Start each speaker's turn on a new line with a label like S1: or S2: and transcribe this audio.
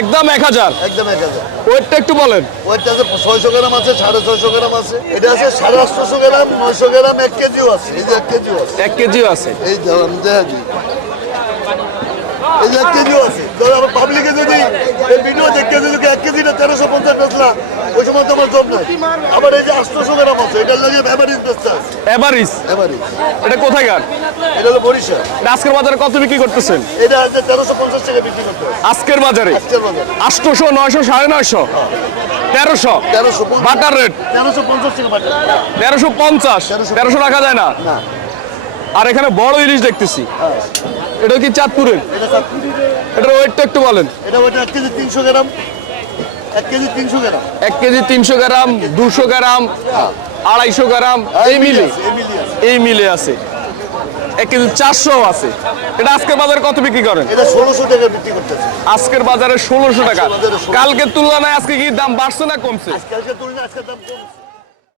S1: একদম এক হাজার।
S2: একদম এক হাজার।
S1: ওয়েটটা একটু বলেন।
S2: ওয়েটটা আছে ছয়শো গ্রাম আছে সাড়ে ছয়শো গ্রাম আছে। এটা আছে সাড়ে আটশোশো গ্রাম নয়শো গ্রাম এক কেজিও আছে। এই যে এক কেজিও আছে।
S1: এক কেজিও আছে।
S2: এই আমি দেখা দিই এই যে এক কেজিও আছে। ধরো কেজিটা তেরোশো পঞ্চাশ বেচলা ওই সময় তো আমার জব নাই। আবার এই যে গ্রাম আছে এটার লাগে বেচতে আছে
S1: এভারিজ
S2: অ্যাভারেজ
S1: এটা কোথায় গান
S2: এটা হলো বরিশাল।
S1: আজকের বাজারে কত বিক্রি করতেছেন?
S2: এটা আছে তেরোশো পঞ্চাশ টাকা বিক্রি করতে
S1: আজকের বাজারে?
S2: আজকের বাজার।
S1: আটশোশো নয়শো সাড়ে নয়শো? তেরোশো?
S2: তেরোশো
S1: বাটার রেট?
S2: তেরোশো পঞ্চাশ টাকা বাটার
S1: তেরোশো পঞ্চাশ? তেরোশো রাখা যায় না? আর এখানে বড় ইলিশ দেখতেছি। এটা কি চাঁদপুরের?
S2: এটা
S1: এটার ওয়েটটা একটু বলেন।
S2: এটা ওইটা এক কেজি তিনশো গ্রাম। এক কেজি তিনশো গ্রাম।
S1: দুশো গ্রাম আড়াইশো গ্রাম এই মিলে
S2: এই মিলে আছে।
S1: এক কেজি চারশো আছে। এটা আজকের বাজারে কত বিক্রি করেন?
S2: ষোলোশো টাকা বিক্রি
S1: আজকের বাজারে ষোলোশো টাকা।
S2: বাজারে 1600
S1: কালকের তুলনায় আজকে কি দাম বাড়ছে না কমছে?
S2: কালকে তুলনায় আজকের দাম কমছে।